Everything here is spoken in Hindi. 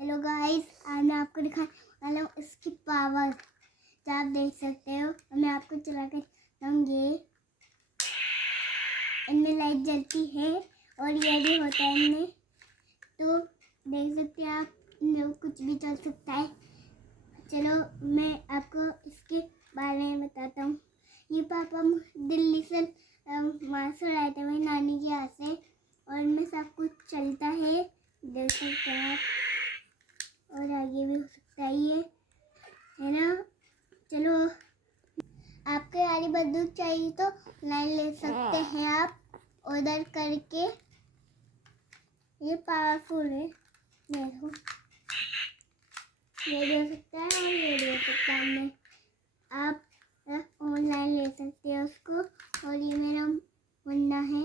हेलो गाइस, आज मैं आपको दिखाने वाला हूँ इसकी पावर। जो आप देख सकते हो, मैं आपको चला कर दिखाऊंगी। इनमें लाइट जलती है और ये भी होता है इनमें, तो देख सकते हैं आप, इनमें कुछ भी चल सकता है। चलो मैं आपको इसके बारे में बताता हूँ। ये पापा दिल्ली से मार्शल आए थे मेरी नानी के यहाँ से, और इनमें सब कुछ चलता है, देख सकते हैं आप, और आगे भी हो सकता है ये, है ना। चलो आपको यारी बंदूक चाहिए तो लाइन ले सकते हैं आप ऑर्डर करके। ये पावरफुल है, देखो ये भी हो सकता है और ये भी हो सकता है। आप ऑनलाइन ले सकते हैं उसको, और ये मेरा मुन्ना है।